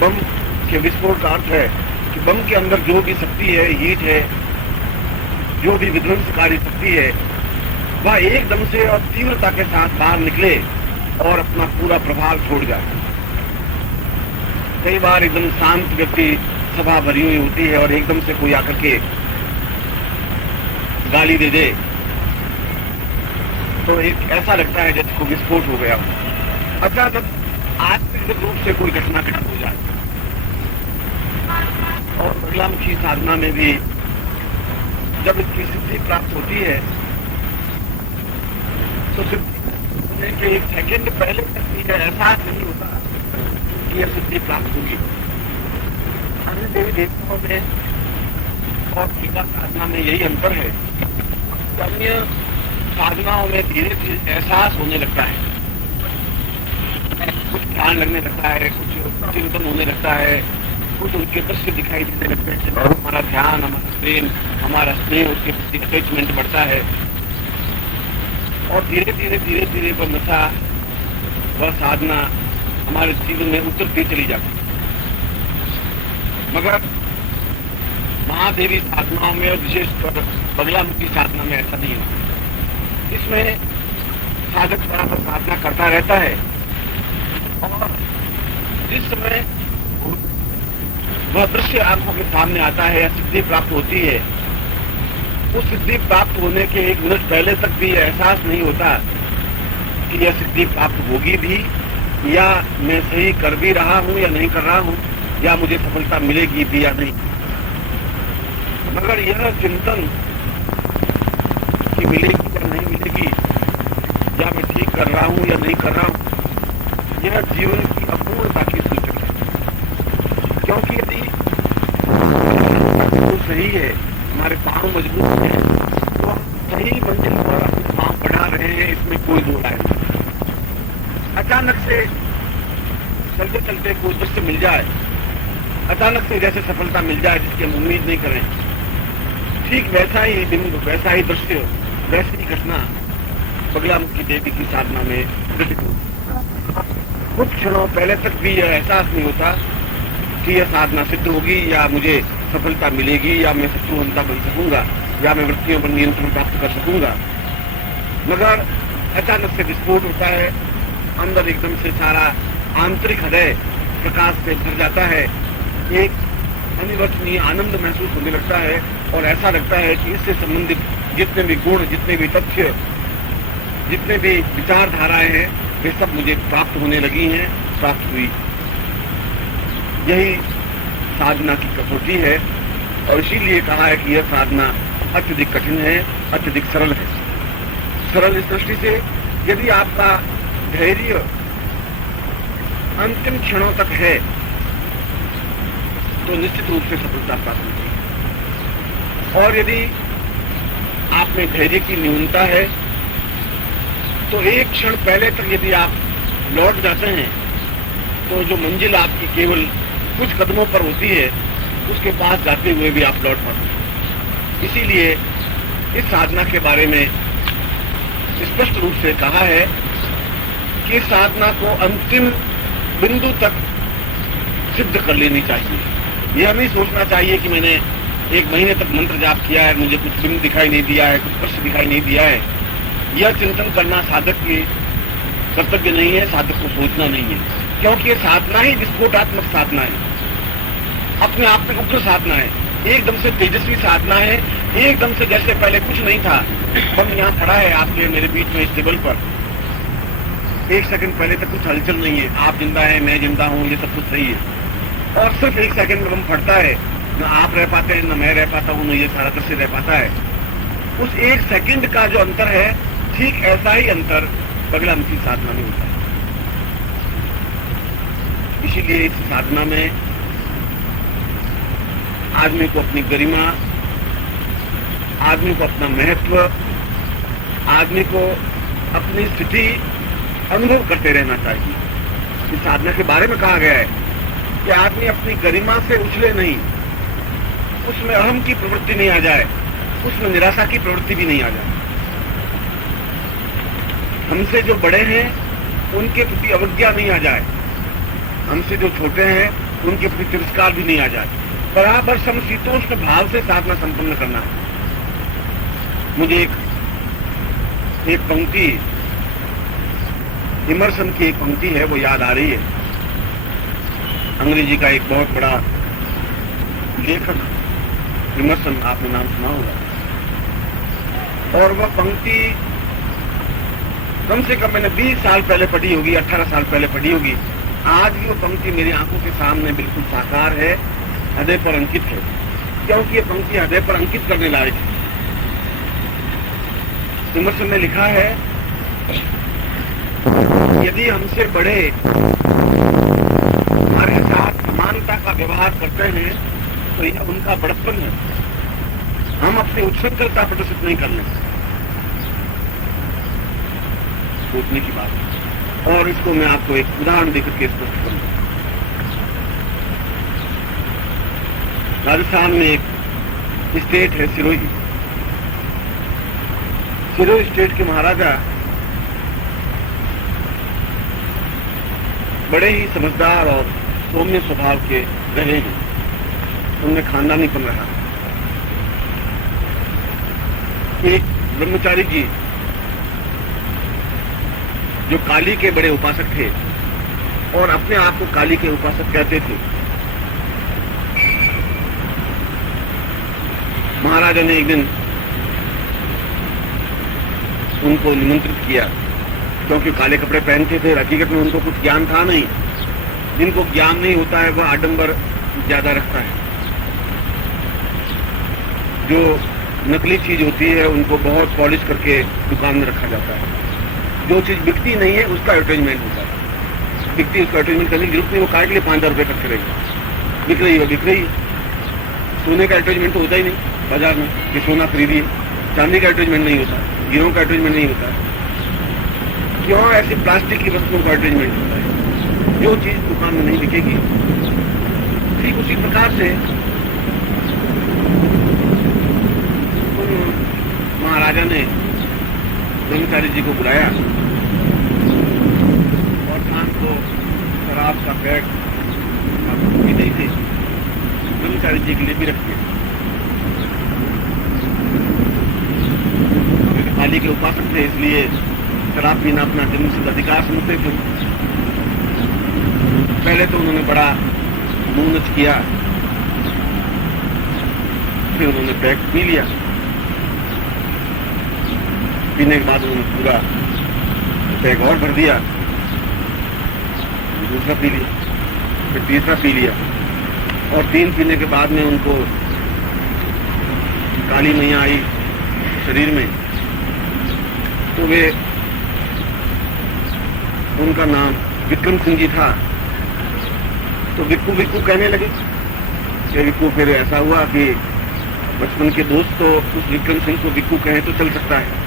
बम के विस्फोट का अर्थ है कि बम के अंदर जो भी शक्ति है, हीट है, जो भी विध्वंसकारी शक्ति है, वह एकदम से और तीव्रता के साथ बाहर निकले और अपना पूरा प्रभाव छोड़ जाए। कई बार एकदम शांत व्यक्ति सभा भरी हुई होती है और एकदम से कोई आकर के गाली दे दे तो एक ऐसा लगता है जैसे कोई विस्फोट हो गया। अचानक आत्मिक रूप से कोई घटना घटित हो जाए। और बगलामुखी साधना में भी जब इसकी सिद्धि प्राप्त होती है तो सिद्धि होने के एक सेकंड पहले तक भी एहसास नहीं होता कि यह सिद्धि प्राप्त होगी। अन्य देवी देवताओं में और गीता साधना में यही अंतर है। अन्य साधनाओं में धीरे धीरे एहसास होने लगता है, कुछ ध्यान लगने लगता है, कुछ चिंतन होने लगता है, कुछ उनके दृश्य दिखाई देने लगते हैं और हमारा ध्यान, हमारा प्रेम, हमारा स्नेह, उसके प्रति अटैचमेंट बढ़ता है और धीरे धीरे धीरे धीरे वह साधना हमारे जीवन में उतरती चली जाती है। मगर महादेवी साधनाओं में और विशेषकर बगलामुखी साधना में ऐसा नहीं है। इसमें साधक बराबर साधना करता रहता है और जिस समय वह दृश्य आंखों के सामने आता है या सिद्धि प्राप्त होती है, उस सिद्धि प्राप्त होने के एक मिनट पहले तक भी एहसास नहीं होता कि यह सिद्धि प्राप्त होगी भी या मैं सही कर भी रहा हूं या नहीं कर रहा हूं या मुझे सफलता मिलेगी भी या नहीं। मगर यह चिंतन कि मिलेगी या नहीं मिलेगी या मैं ठीक कर रहा हूं या नहीं कर रहा हूं, यह जीवन की अपूर्णता की सूचक है। क्योंकि यदि तो सही है, हमारे पांव मजबूत हैं, तो हम सही मंजिल पर अपने पांव बढ़ा रहे हैं, इसमें कोई दो राय नहीं। अचानक से चलते चलते कोई दृश्य मिल जाए, अचानक से जैसे सफलता मिल जाए जिसकी हम उम्मीद नहीं करें, ठीक वैसा ही बिंदु, वैसा ही दृश्य, वैसी ही घटना बगलामुखी देवी की साधना में घटित होती। कुछ क्षणों पहले तक भी यह एहसास नहीं होता कि यह साधना सिद्ध होगी या मुझे सफलता मिलेगी या मैं शत्रुहंता बन सकूंगा या मैं वृत्तियों पर नियंत्रण प्राप्त कर सकूंगा। मगर अचानक से विस्फोट होता है, अंदर एकदम से सारा आंतरिक हृदय प्रकाश से भर जाता है, एक अनिवर्तनीय आनंद महसूस होने लगता है और ऐसा लगता है कि इससे संबंधित जितने भी गुण, जितने भी तथ्य, जितने भी विचारधाराएं हैं, वे सब मुझे प्राप्त होने लगी हैं, प्राप्त हुई। यही साधना की कसौटी है और इसीलिए कहा है कि यह साधना अत्यधिक कठिन है, अत्यधिक सरल है। सरल इस दृष्टि से यदि आपका धैर्य अंतिम क्षणों तक है तो निश्चित रूप से सफलता प्राप्त होगी। और यदि आप में धैर्य की न्यूनता है तो एक क्षण पहले तक यदि आप लौट जाते हैं तो जो मंजिल आपकी केवल कुछ कदमों पर होती है, उसके पास जाते हुए भी आप लौट पाते हैं। इसीलिए इस साधना के बारे में स्पष्ट रूप से कहा है कि साधना को अंतिम बिंदु तक सिद्ध कर लेनी चाहिए। यह नहीं सोचना चाहिए कि मैंने एक महीने तक मंत्र जाप किया है, मुझे कुछ बिंदु दिखाई नहीं दिया है, कुछ प्रश्न दिखाई नहीं दिया है। यह चिंतन करना साधक की कर्तव्य नहीं है, साधक को सोचना नहीं है, क्योंकि यह साधना ही विस्फोटात्मक साधना है, अपने आप में उग्र साधना है, एकदम से तेजस्वी साधना है, एकदम से जैसे पहले कुछ नहीं था। हम यहाँ खड़ा है आपके मेरे बीच में इस टेबल पर, एक सेकंड पहले तक कुछ हलचल नहीं है, आप जिंदा है, मैं जिंदा हूँ, ये सब कुछ सही है। और सिर्फ एक सेकंड में हम फटता है, न आप रह पाते हैं, न मैं रह पाता हूँ, न ये सारा दृश्य रह पाता है। उस एक सेकंड का जो अंतर है, ठीक ऐसा ही अंतर बगलामुखी साधना में होता है। इसीलिए इस साधना में आदमी को अपनी गरिमा, आदमी को अपना महत्व, आदमी को अपनी स्थिति अनुभव करते रहना चाहिए। इस साधना के बारे में कहा गया है कि आदमी अपनी गरिमा से उछले नहीं, उसमें अहम की प्रवृत्ति नहीं आ जाए, उसमें निराशा की प्रवृत्ति भी नहीं आ जाए। हमसे जो बड़े हैं उनके प्रति अवज्ञा नहीं आ जाए, हमसे जो छोटे हैं उनके प्रति तिरस्कार भी नहीं आ जाए। बराबर समशीतोष्ण भाव से साधना संपन्न करना है। मुझे एक पंक्ति इमर्सन की एक पंक्ति है, वो याद आ रही है। अंग्रेजी का एक बहुत बड़ा लेखक इमर्सन, आपने नाम सुना होगा। और वह पंक्ति कम से कम मैंने 20 साल पहले पढ़ी होगी, 18 साल पहले पढ़ी होगी। आज भी वो पंक्ति मेरी आंखों के सामने बिल्कुल साकार है, हृदय पर अंकित है, क्योंकि ये पंक्ति हृदय पर अंकित करने लायक है। इमर्सन ने लिखा है, यदि हमसे बड़े हमारे साथ समानता का व्यवहार करते हैं तो यह उनका बड़प्पन है। हम अपनी उच्छृंखलता प्रदर्शित नहीं कर लेते। सोचने की बात है। और इसको मैं आपको एक उदाहरण देकर के स्पष्ट करूंगा। राजस्थान में एक स्टेट है सिरोही। सिरोही स्टेट के महाराजा बड़े ही समझदार और सौम्य स्वभाव के रहे हैं। उनमें खानदानीपन रहा। एक ब्रह्मचारी जी जो काली के बड़े उपासक थे और अपने आप को काली के उपासक कहते थे, महाराजा ने एक दिन उनको निमंत्रित किया, क्योंकि काले कपड़े पहनते थे। हकीकत में उनको कुछ ज्ञान था नहीं। जिनको ज्ञान नहीं होता है वह आडंबर ज्यादा रखता है। जो नकली चीज होती है उनको बहुत पॉलिश करके दुकान में रखा जाता है। जो चीज बिकती नहीं है उसका एडवर्टाइजमेंट होता है। बिकती उसका एडवर्टाइजमेंट करने की जरूरत नहीं, वो काट लिए 5,000 रुपये खर्च करेगा। बिक रही है, बिक रही है। सोने का एडवर्टाइजमेंट तो होता ही नहीं बाजार में कि सोना खरीदिए। चांदी का एडवर्टाइजमेंट नहीं होता, हीरों का एडवर्टाइजमेंट नहीं होता। क्यों? ऐसी प्लास्टिक की वस्तुओं का एडवर्टाइजमेंट होता है। जो चीज दुकान में नहीं बिकेगी। ठीक उसी प्रकार से महाराजा ने ब्रह्मचारी जी को बुलाया और शाम को शराब का पैक भी नहीं थे, ब्रह्मचारी जी के लिए भी रखे। काली के उपासक थे, इसलिए शराब पीना अपना जन्मसिद्ध अधिकार समझते थे। पहले तो उन्होंने बड़ा मुंह नच किया, फिर उन्होंने पैक पी लिया। पीने के बाद उन्होंने पूरा पैक और भर दिया, दूसरा पी लिया, फिर तीसरा पी लिया। और 3 पीने के बाद में उनको काली मैया आई शरीर में। तो वे, उनका नाम विक्रम सिंह जी था, तो विक्कू विक्कू कहने लगे। कि विक्कू, फिर ऐसा हुआ कि बचपन के दोस्त तो उस विक्रम सिंह को विक्कू कहें तो चल सकता है,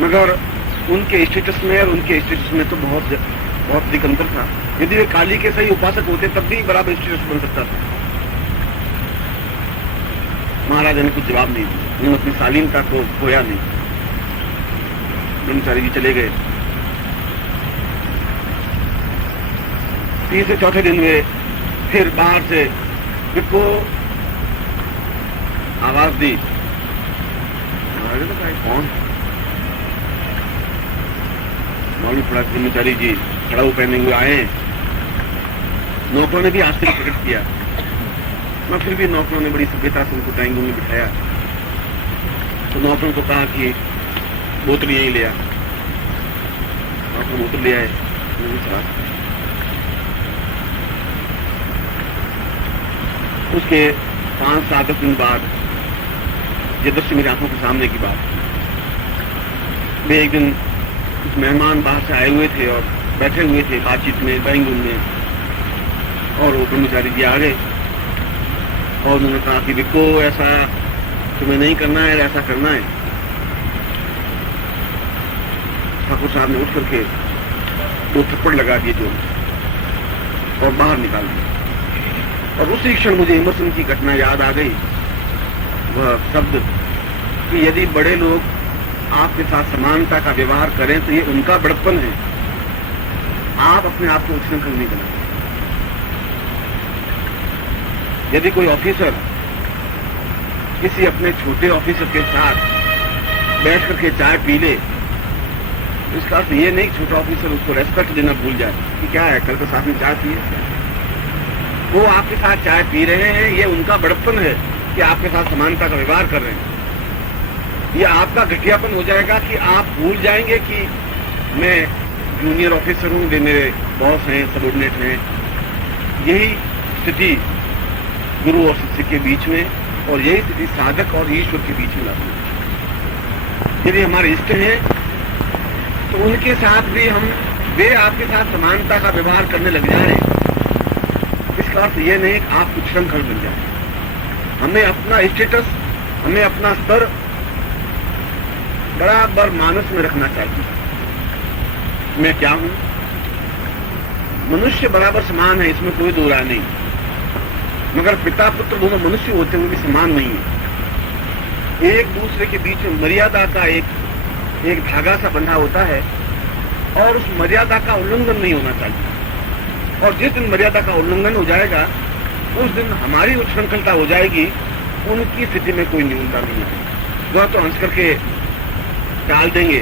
मगर उनके स्टेटस में और उनके स्टेटस में तो बहुत अधिक अंतर था। यदि वे काली के सही उपासक होते तब भी बराबर स्टेटस बन सकता था। महाराजा ने कुछ जवाब नहीं दिया, उन्होंने अपनी शालीनता को खोया नहीं। ब्रह्मचारी जी चले गए। 3 से 4 दिन में फिर बाहर से विक्को आवाज दी। महाराजा ने कहा, कौन? मालूम पड़ा ब्रह्मचारी जी खड़ाऊ पहने हुए आए। नौकरों ने भी आश्चर्य प्रकट किया, मगर फिर भी नौकरों ने बड़ी सभ्यता से उनको टाइम में बिठाया। तो नौकरों को कहा कि बोतल यहीं ले आ। नौकर बोतल ले आए। उसके 5-7 दिन बाद ये दृश्य मेरी आंखों के सामने की बात। वे एक दिन कुछ मेहमान बाहर से आए हुए थे और बैठे हुए थे बातचीत में, ड्राइंग रूम में, और वो ब्रह्मचारी जी आ गए और उन्होंने कहा कि विक्को, ऐसा तुम्हें नहीं करना है, ऐसा करना है। ठाकुर साहब ने उठ करके 2 थप्पड़ लगा दिए जो और बाहर निकाल दिया। और उसी क्षण मुझे इमर्सन की घटना याद आ गई, वह शब्द कि यदि बड़े लोग आपके साथ समानता का व्यवहार करें तो ये उनका बड़प्पन है। आप अपने आप को उच्छृंखल नहीं बनाते। यदि कोई ऑफिसर किसी अपने छोटे ऑफिसर के साथ बैठ करके चाय पी ले, इसका अर्थ ये नहीं छोटा ऑफिसर उसको रेस्पेक्ट देना भूल जाए कि क्या है कल तो साथ में चाय पिए। वो आपके साथ चाय पी रहे हैं, ये उनका बड़प्पन है कि आपके साथ समानता का व्यवहार कर रहे हैं। ये आपका घटियापन हो जाएगा कि आप भूल जाएंगे कि मैं जूनियर ऑफिसर हूं, वे मेरे बॉस हैं, सबऑर्डिनेट हैं। यही स्थिति गुरु और शिष्य के बीच में, और यही स्थिति साधक और ईश्वर के बीच में लाती है। यदि हमारे इष्ट हैं तो उनके साथ भी वे आपके साथ समानता का व्यवहार करने लग जाए, इसका अर्थ यह नहीं कि आप कुछ श्रृंखल बन जाए। हमें अपना स्टेटस, हमें अपना स्तर बराबर मानस में रखना चाहिए। मैं क्या हूं? मनुष्य बराबर समान है, इसमें कोई दो राय नहीं, मगर पिता पुत्र दोनों मनुष्य होते हुए भी समान नहीं है। एक दूसरे के बीच में मर्यादा का एक धागा सा बंधा होता है, और उस मर्यादा का उल्लंघन नहीं होना चाहिए। और जिस दिन मर्यादा का उल्लंघन हो जाएगा, उस दिन हमारी उच्छृंखलता हो जाएगी, उनकी स्थिति में कोई न्यूनता नहीं है। वह तो हंस करके टाल देंगे,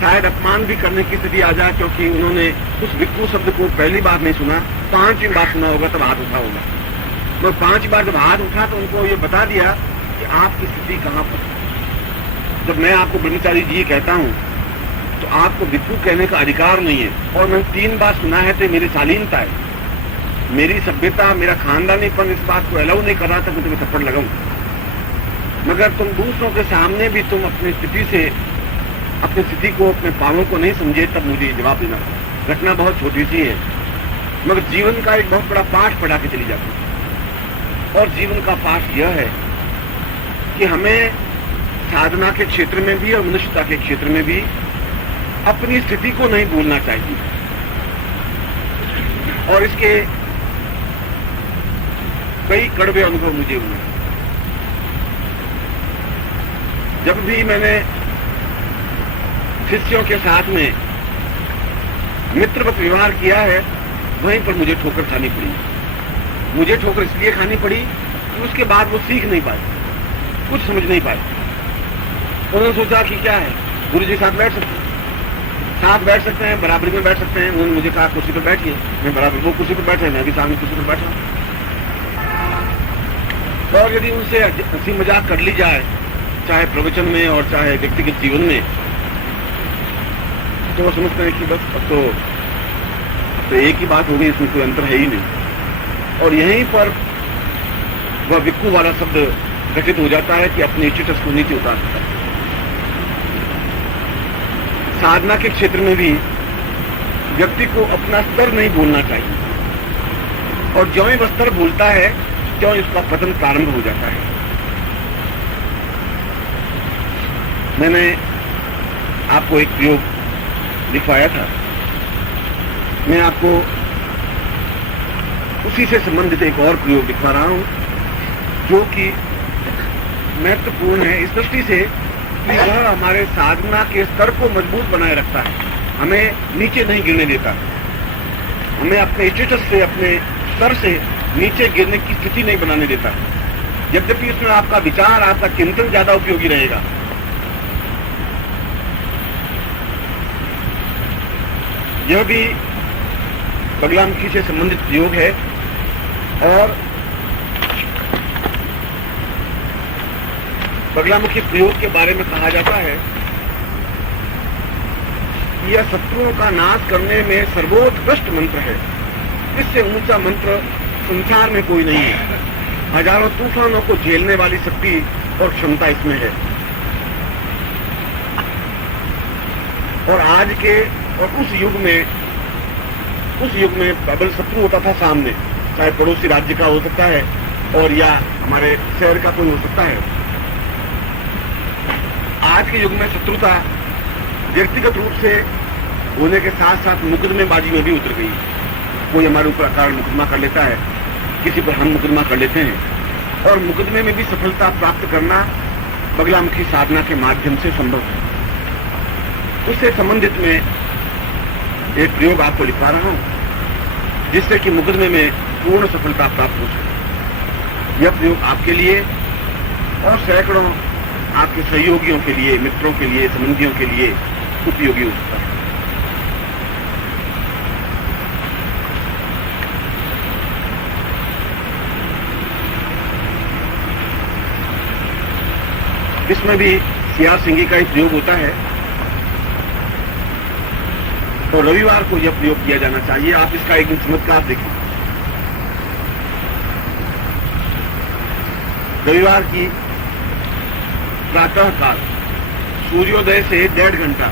शायद अपमान भी करने की स्थिति आ जाए, क्योंकि उन्होंने उस विक्कू शब्द को पहली बार नहीं सुना, 5वीं बार सुना होगा तब हाथ उठा होगा। तो 5 बार जब हाथ उठा तो उनको ये बता दिया कि आपकी स्थिति कहां पर। जब मैं आपको ब्रह्मचारी जी कहता हूं तो आपको विक्कू कहने का अधिकार नहीं है, और मैंने 3 बार सुना है तो मेरी शालीनता है, मेरी सभ्यता, मेरा खानदानीपन इस बात को अलाउ नहीं कर रहा था कि तुम्हें थप्पड़ लगाऊं। मगर तुम दूसरों के सामने भी तुम अपनी स्थिति से, अपनी स्थिति को, अपने पावों को नहीं समझे, तब मुझे जवाब देना। घटना बहुत छोटी सी है, मगर जीवन का एक बहुत बड़ा पाठ पढ़ा के चली जाती है। और जीवन का पाठ यह है कि हमें साधना के क्षेत्र में भी और मनुष्यता के क्षेत्र में भी अपनी स्थिति को नहीं भूलना चाहिए। और इसके कई कड़वे अनुभव मुझे हुए। जब भी मैंने शिष्यों के साथ में मित्रवत व्यवहार किया है, वहीं पर मुझे ठोकर खानी पड़ी। मुझे ठोकर इसलिए खानी पड़ी कि उसके बाद वो सीख नहीं पाए, कुछ समझ नहीं पाए। उन्होंने सोचा कि क्या है, गुरु जी साथ बैठ सकते हैं, बराबरी में बैठ सकते हैं। उन्होंने मुझे कहा कुर्सी पर बैठिए, मैं बराबर, वो कुर्सी पर बैठे, मैं भी सामने कुर्सी पर बैठा। और यदि उनसे हंसी मजाक कर ली जाए, चाहे प्रवचन में और चाहे व्यक्तिगत जीवन में, तो वो समझते हैं कि बस अब तो एक ही बात हो गई, इसमें कोई अंतर है ही नहीं। और यहीं पर वह विक्कू वाला शब्द घटित हो जाता है कि अपने स्टेटस को नीचे उतार सकता है। साधना के क्षेत्र में भी व्यक्ति को अपना स्तर नहीं भूलना चाहिए, और ज्यों ही वह स्तर भूलता है त्यों इसका पतन प्रारंभ हो जाता है। मैंने आपको एक प्रयोग लिखवाया था, मैं आपको उसी से संबंधित एक और प्रयोग लिखवा रहा हूं, जो कि महत्वपूर्ण है इस दृष्टि से कि वह हमारे साधना के स्तर को मजबूत बनाए रखता है, हमें नीचे नहीं गिरने देता, हमें अपने स्टेटस से, अपने स्तर से नीचे गिरने की स्थिति नहीं बनाने देता। यद्यपि इसमें आपका विचार, आपका चिंतन ज्यादा उपयोगी रहेगा। यह भी बगलामुखी से संबंधित प्रयोग है, और बगलामुखी प्रयोग के बारे में कहा जाता है कि यह शत्रुओं का नाश करने में सर्वोत्कृष्ट मंत्र है। इससे ऊंचा मंत्र संसार में कोई नहीं है। हजारों तूफानों को झेलने वाली शक्ति और क्षमता इसमें है। और आज के और उस युग में प्रबल शत्रु होता था सामने, चाहे पड़ोसी राज्य का हो सकता है और या हमारे शहर का कोई हो सकता है। आज के युग में शत्रुता व्यक्तिगत रूप से होने के साथ साथ मुकदमेबाजी में भी उतर गई। कोई हमारे ऊपर अकारण मुकदमा कर लेता है, किसी पर हम मुकदमा कर लेते हैं, और मुकदमे में भी सफलता प्राप्त करना बगलामुखी साधना के माध्यम से संभव है। उससे संबंधित में एक प्रयोग आपको लिखवा रहा हूं, जिससे कि मुकदमे में पूर्ण सफलता प्राप्त हो सके। यह प्रयोग आपके लिए और सैकड़ों आपके सहयोगियों के लिए, मित्रों के लिए, संबंधियों के लिए उपयोगी हो सकता है। इसमें भी सियार सिंगी का ही प्रयोग होता है, तो रविवार को यह प्रयोग किया जाना चाहिए। आप इसका एक चमत्कार देखें। रविवार की प्रातः काल सूर्योदय से 1.5 घंटा,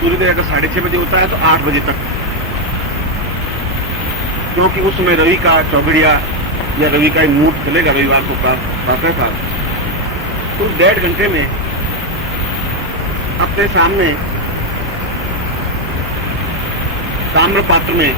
सूर्योदय अगर 6:30 बजे होता है तो 8 बजे तक, क्योंकि उस समय रवि का चौघड़िया या रवि का मुहूर्त चलेगा रविवार को प्रातः काल। तो 1.5 घंटे में अपने सामने ताम्र पात्र में